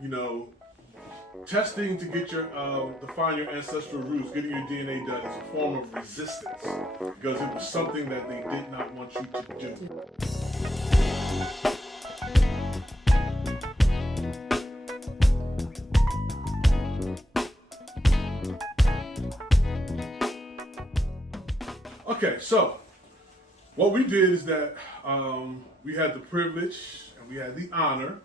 you know, testing to get your to find your ancestral roots, getting your DNA done is a form of resistance because it was something that they did not want you to do. Okay, so what we did is that we had the privilege and we had the honor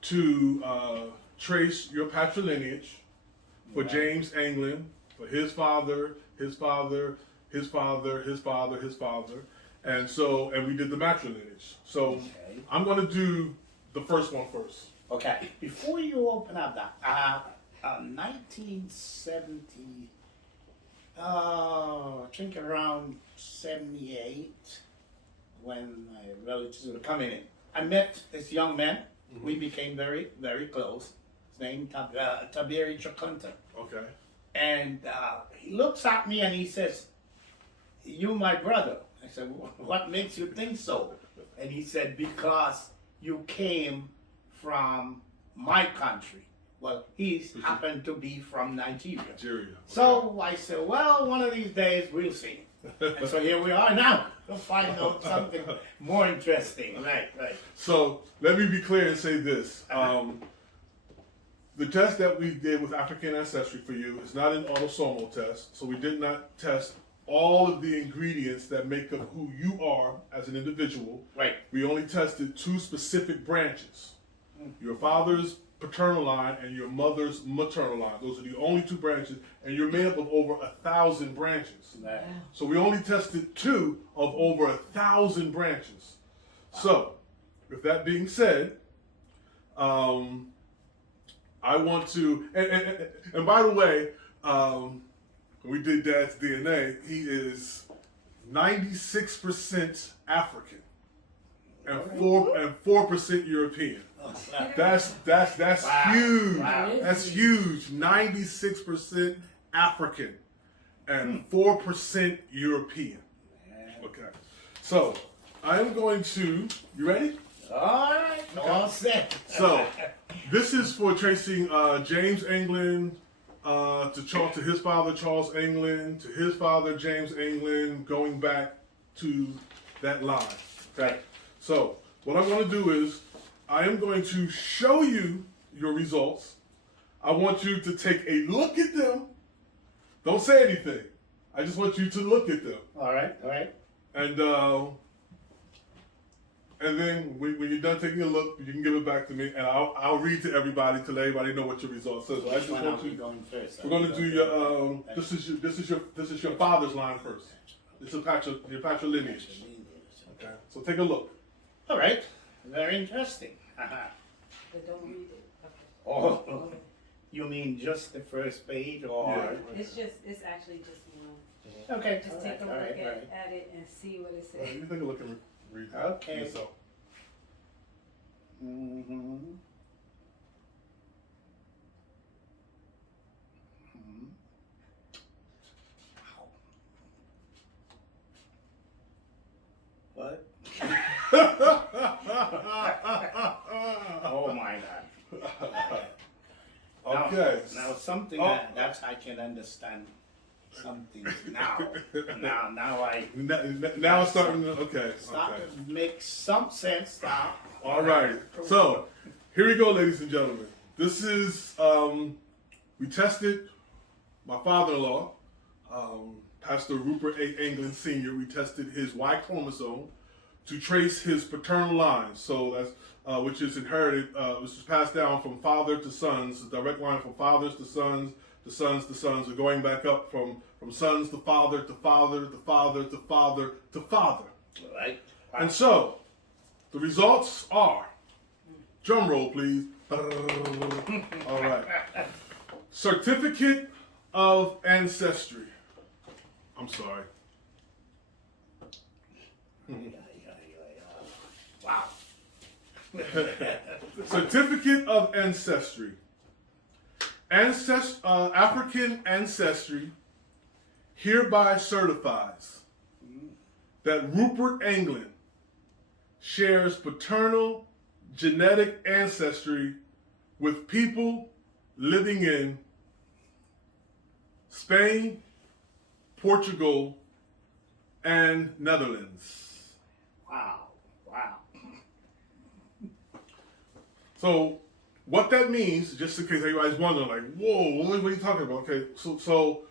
to trace your patrilineage for James England, for his father, his father, his father, his father, his father, and we did the matrilineage. So I'm going to do the first one first. Okay. Before you open up that, 1970. I think around 78, when my relatives were coming in. I met this young man. Mm-hmm. We became very, very close. His name Tabiri Chakunta. Okay. And he looks at me and he says, "You my brother." I said, "What makes you think so?" And he said, "Because you came from my country." Well, he happened to be from Nigeria. Okay. So I said, well, one of these days we'll see. And so here we are now. We'll find out something more interesting. Right. So let me be clear and say this. The test that we did with African ancestry for you is not an autosomal test. So we did not test all of the ingredients that make up who you are as an individual. Right. We only tested 2 specific branches. Your father's paternal line and your mother's maternal line. Those are the only 2 branches, and you're made up of over 1,000 branches. Wow. So we only tested 2 of over 1,000 branches. So, with that being said, I want to, and by the way, we did Dad's DNA. He is 96% African and 4% European. That's Wow. huge. Wow. That's huge. 96% African and 4% European. Okay. So I am going to. You ready? All right. All set. So this is for tracing James England to his father Charles England, to his father James England, going back to that line. Right. So what I'm going to do is I am going to show you your results. I want you to take a look at them. Don't say anything. I just want you to look at them. All right. And then when you're done taking a look, you can give it back to me, and I'll read to everybody to let everybody know what your results says. So I just want you. Going first? We're going to do your. This is your father's line first. This is your patrilineage. Okay. So take a look. All right. Very interesting. But don't read it. Okay. Oh, you mean just the first page, or? Yeah. It's actually just one. Okay. Just take a look at it and see what it says. You take a look and read Okay. yourself. Mm-hmm. What? Oh my God. Okay. Now something that's I can understand something now. Now it's starting to, okay. Start to make some sense now. All right. So here we go, ladies and gentlemen. This is, we tested my father-in-law, Pastor Rupert A. England Sr. We tested his Y chromosome to trace his paternal line. So that's, which is inherited, which is passed down from father to sons, a direct line from fathers to sons, to sons to sons, or going back up from sons to father to father to father to father to father. All right. And so, the results are, drum roll please. All right. Certificate of Ancestry. I'm sorry. Wow. Certificate of Ancestry. African Ancestry hereby certifies that Rupert England shares paternal genetic ancestry with people living in Spain, Portugal, and Netherlands. Wow. Wow. So what that means, just in case everybody's wondering, like, whoa, what are you talking about? Okay, so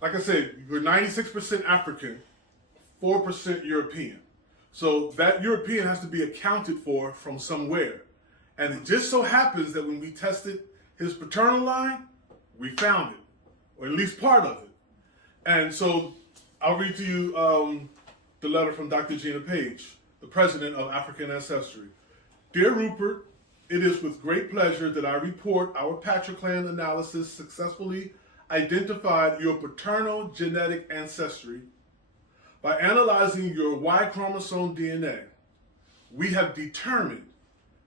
like I said, you're 96% African, 4% European. So that European has to be accounted for from somewhere. And it just so happens that when we tested his paternal line, we found it, or at least part of it. And so I'll read to you the letter from Dr. Gina Page, the president of African Ancestry. Dear Rupert, it is with great pleasure that I report our patriclan analysis successfully identified your paternal genetic ancestry. By analyzing your Y chromosome DNA, we have determined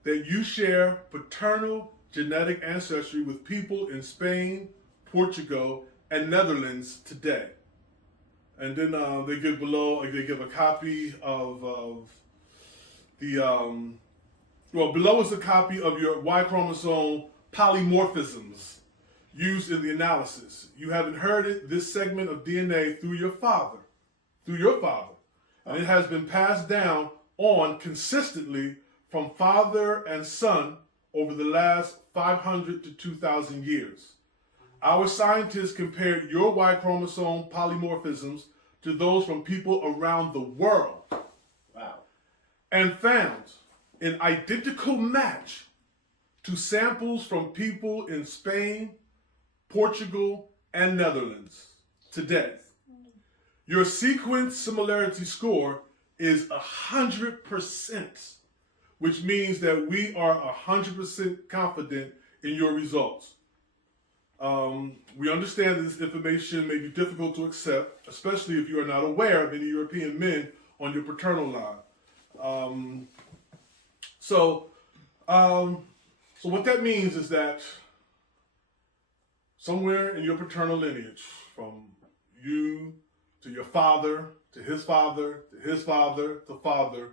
that you share paternal genetic ancestry with people in Spain, Portugal, and Netherlands today. And then they give below, they give a copy of below is a copy of your Y chromosome polymorphisms used in the analysis. You have inherited this segment of DNA through your father, and it has been passed down on consistently from father and son over the last 500 to 2,000 years. Our scientists compared your Y chromosome polymorphisms to those from people around the world. Wow. And found an identical match to samples from people in Spain, Portugal, and Netherlands today. Your sequence similarity score is 100%, which means that we are 100% confident in your results. We understand that this information may be difficult to accept, especially if you are not aware of any European men on your paternal line. So what that means is that somewhere in your paternal lineage, from you to your father, to his father, to his father, to father,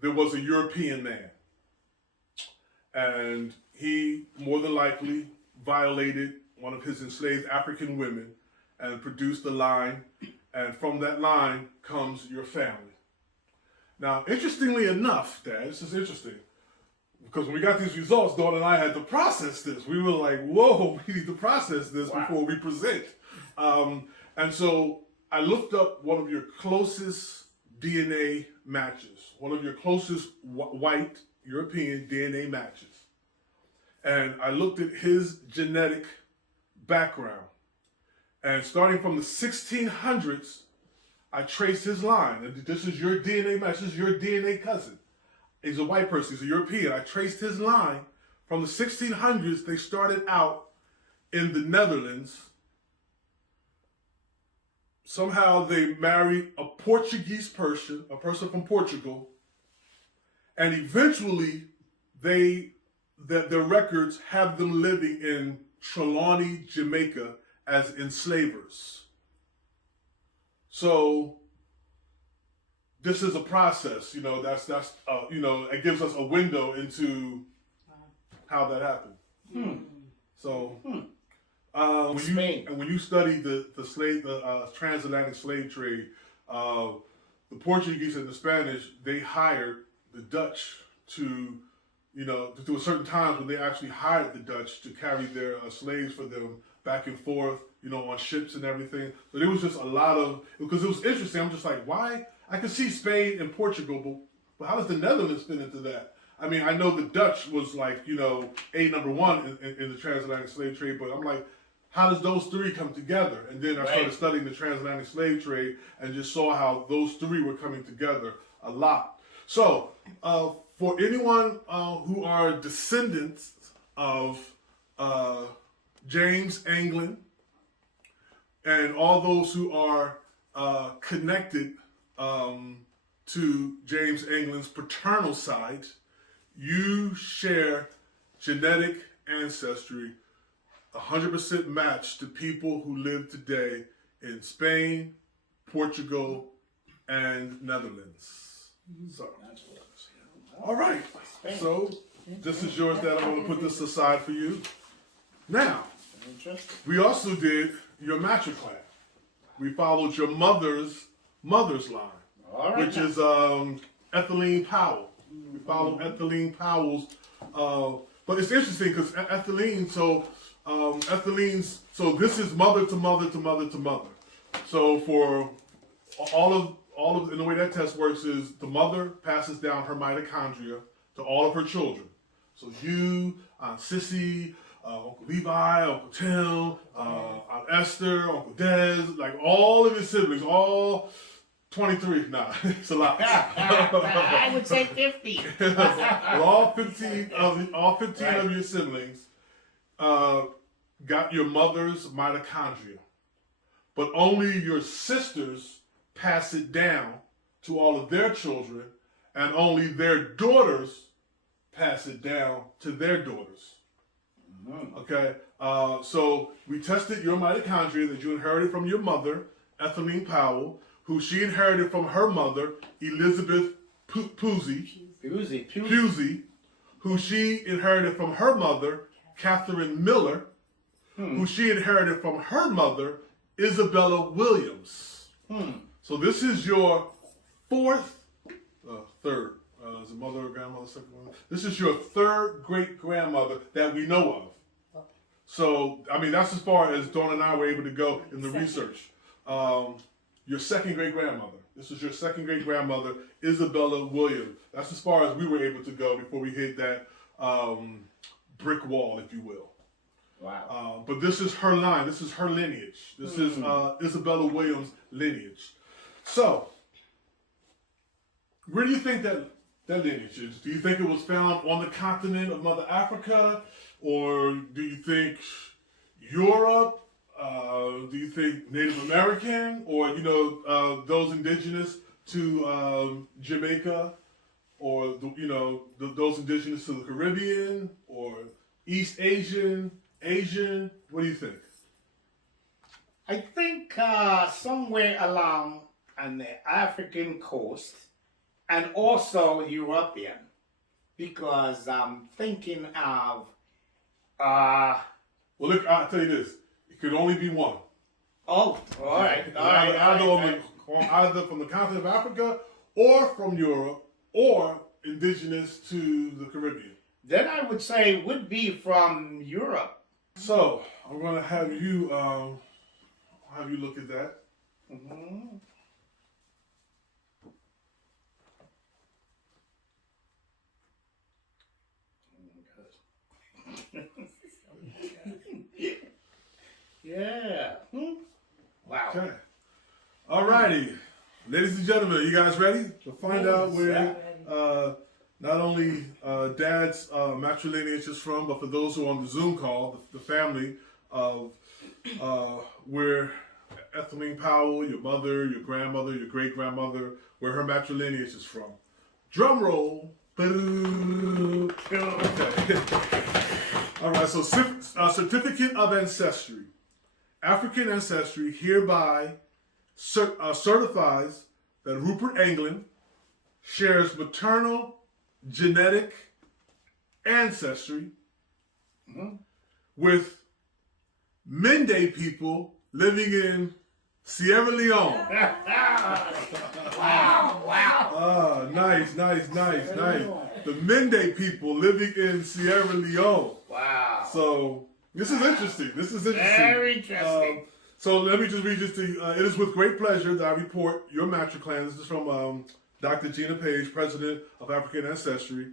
there was a European man. And he more than likely violated one of his enslaved African women and produced a line, and from that line comes your family. Now, interestingly enough, Dad, this is interesting, because when we got these results, Dawn and I had to process this. We were like, whoa, we need to process this before we present. And so I looked up one of your closest DNA matches, one of your closest white European DNA matches. And I looked at his genetic background. And starting from the 1600s, I traced his line. And this is your DNA match. This is your DNA cousin. He's a white person. He's a European. I traced his line. From the 1600s, they started out in the Netherlands. Somehow they married a Portuguese person, a person from Portugal. And eventually, their records have them living in Trelawney, Jamaica, as enslavers. So this is a process, it gives us a window into how that happened. So when you study the transatlantic slave trade, the Portuguese and the Spanish, they hired the Dutch to a certain times when they actually hired the Dutch to carry their slaves for them back and forth, on ships and everything. So there was just a lot of, because it was interesting. I'm just like, why? I can see Spain and Portugal, but how does the Netherlands fit into that? I mean, I know the Dutch was like, number one in the transatlantic slave trade, but I'm like, how does those three come together? And then I started studying the transatlantic slave trade and just saw how those three were coming together a lot. So, for anyone who are descendants of James Anglin and all those who are connected to James Anglin's paternal side, you share genetic ancestry 100% matched to people who live today in Spain, Portugal, and Netherlands. So, all right. So this is yours, Dad. I'm going to put this aside for you. Now, Interesting. we also did your matriclan. We followed your mother's line, All right. which is Ethylene Powell. We followed Ethylene Powell's, but it's interesting because Ethylene, Ethylene's, so this is mother to mother to mother to mother. So for all of, and the way that test works is the mother passes down her mitochondria to all of her children. So you, Aunt Sissy, Uncle Levi, Uncle Tim, Aunt Esther, Uncle Dez, like all of your siblings, all 23. Nah, it's a lot. I would say 50. But all 15 of your siblings got your mother's mitochondria, but only your sisters pass it down to all of their children, and only their daughters pass it down to their daughters. Okay, so we tested your mitochondria that you inherited from your mother, Ethylene Powell, who she inherited from her mother, Elizabeth Pusey, who she inherited from her mother, Catherine Miller, who she inherited from her mother, Isabella Williams. So this is your third, is it mother or grandmother, second one? This is your third great-grandmother that we know of. So, I mean, that's as far as Dawn and I were able to go in the research. Your second great-grandmother. This is your second great-grandmother, Isabella Williams. That's as far as we were able to go before we hit that brick wall, if you will. Wow. But this is her line. This is her lineage. This is Isabella Williams' lineage. So, where do you think that lineage is? Do you think it was found on the continent of Mother Africa? Or do you think Europe? Do you think Native American? Or, those indigenous to Jamaica? Or, those indigenous to the Caribbean? Or East Asian? What do you think? I think somewhere along on the African coast and also European, because I'm thinking of well, look, I'll tell you this. It could only be one. all right. Either from the continent of Africa or from Europe or indigenous to the Caribbean. Then I would say would be from Europe. So I'm going to have you look at that. Mm-hmm. Yeah. Wow. Okay. All righty. Ladies and gentlemen, you guys ready to find out where not only Dad's matrilineage is from, but for those who are on the Zoom call, the family of where Ethylene Powell, your mother, your grandmother, your great-grandmother, where her matrilineage is from. Drum roll. Boo. Okay. All right, so certificate of ancestry. African ancestry hereby certifies that Rupert Anglin shares maternal genetic ancestry with Mende people living in Sierra Leone. Wow. Nice. The Mende people living in Sierra Leone. Wow. So this is interesting. Very interesting. So let me just read this to you. It is with great pleasure that I report your matriclan. This is from Dr. Gina Page, President of African Ancestry.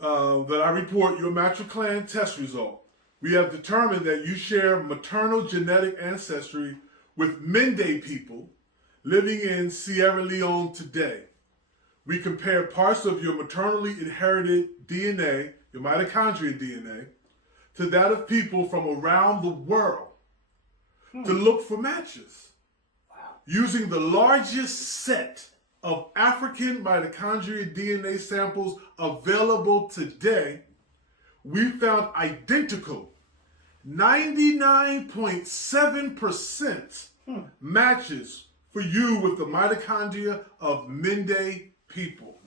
That I report your matriclan test result. We have determined that you share maternal genetic ancestry with Mende people living in Sierra Leone today. We compared parts of your maternally inherited DNA, your mitochondrial DNA, to that of people from around the world to look for matches. Wow. Using the largest set of African mitochondrial DNA samples available today, we found identical 99.7% matches for you with the mitochondria of Mende people.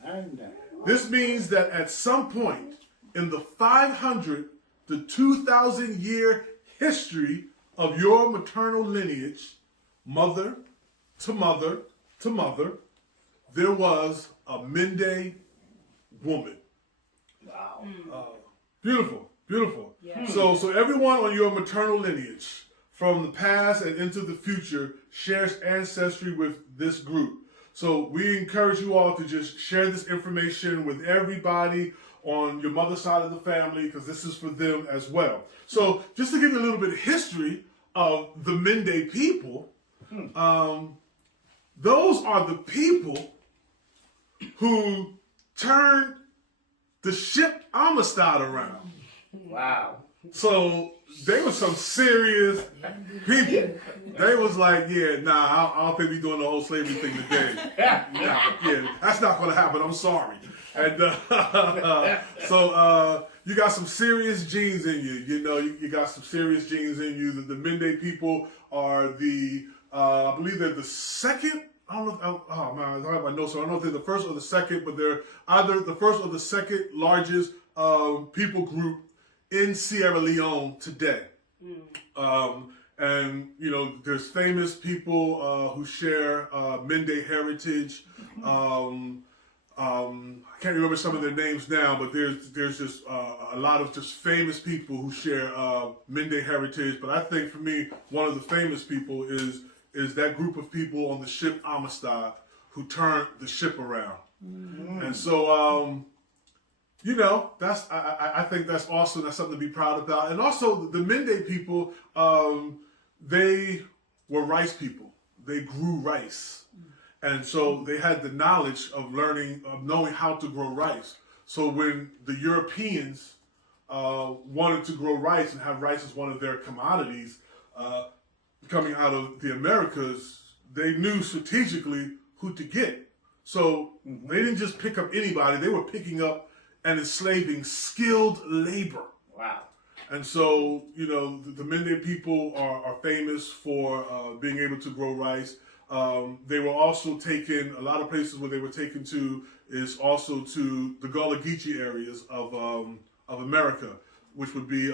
This means that at some point in the 500 to 2,000 year history of your maternal lineage, mother to mother to mother, there was a Mende woman. Wow. Beautiful, beautiful. Yeah. So everyone on your maternal lineage, from the past and into the future, shares ancestry with this group. So we encourage you all to just share this information with everybody on your mother's side of the family, because this is for them as well. So just to give you a little bit of history of the Mende people, those are the people who turned the ship Amistad around. Wow. So they were some serious people. They was like, yeah, nah, I don't think we doing the whole slavery thing today. Yeah, that's not gonna happen. I'm sorry. And so you got some serious genes in you. You know, you got some serious genes in you. The Mende people are I believe they're the second. I don't know. Oh man, I don't have my notes. So I don't know if they're the first or the second, but they're either the first or the second largest people group in Sierra Leone today. And you know, there's famous people who share Mende heritage. I can't remember some of their names now, but there's just a lot of just famous people who share Mende heritage. But I think for me, one of the famous people is that group of people on the ship Amistad who turned the ship around. And so, you know, I think that's awesome. That's something to be proud about. And also the Mende people, they were rice people. They grew rice. And so they had the knowledge of knowing how to grow rice. So when the Europeans wanted to grow rice and have rice as one of their commodities, coming out of the Americas, they knew strategically who to get. So they didn't just pick up anybody. They were picking up and enslaving skilled labor. Wow. And so, you know, the Mende people are famous for being able to grow rice. They were also taken, a lot of places where they were taken to is also to the Gullah Geechee areas of America, which would be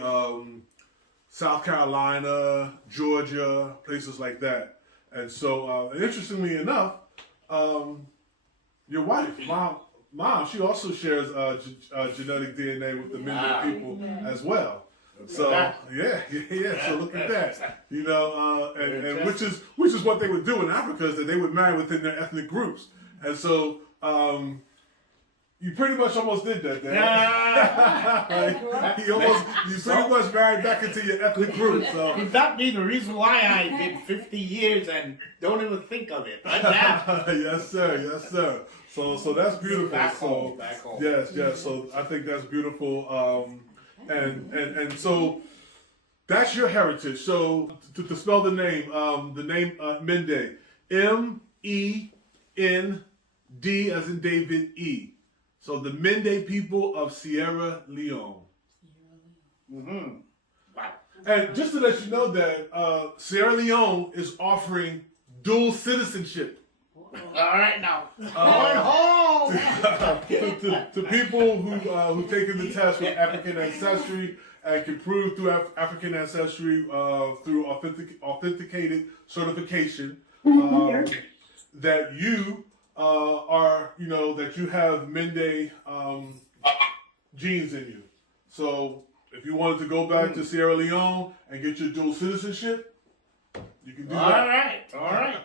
South Carolina, Georgia, places like that. And so, interestingly enough, your wife, mom, she also shares genetic DNA with the Mende people as well. So yeah. So look at that, you know, and which is what they would do in Africa, is that they would marry within their ethnic groups, and so you pretty much almost did that, Dan. You pretty much married back into your ethnic group. So Could that be the reason why I did 50 years and don't even think of it? Right now. Yes, sir. So that's beautiful. Back home. Yes. So I think that's beautiful. And so that's your heritage. So to spell the name Mende, M-E-N-D as in David E. So the Mende people of Sierra Leone. Mm-hmm. Wow. And just to let you know that Sierra Leone is offering dual citizenship. All right now. Going home. to people who've taken the test with African ancestry and can prove through African ancestry through authenticated certification that you that you have Mende genes in you. So if you wanted to go back to Sierra Leone and get your dual citizenship, you can do that. All right.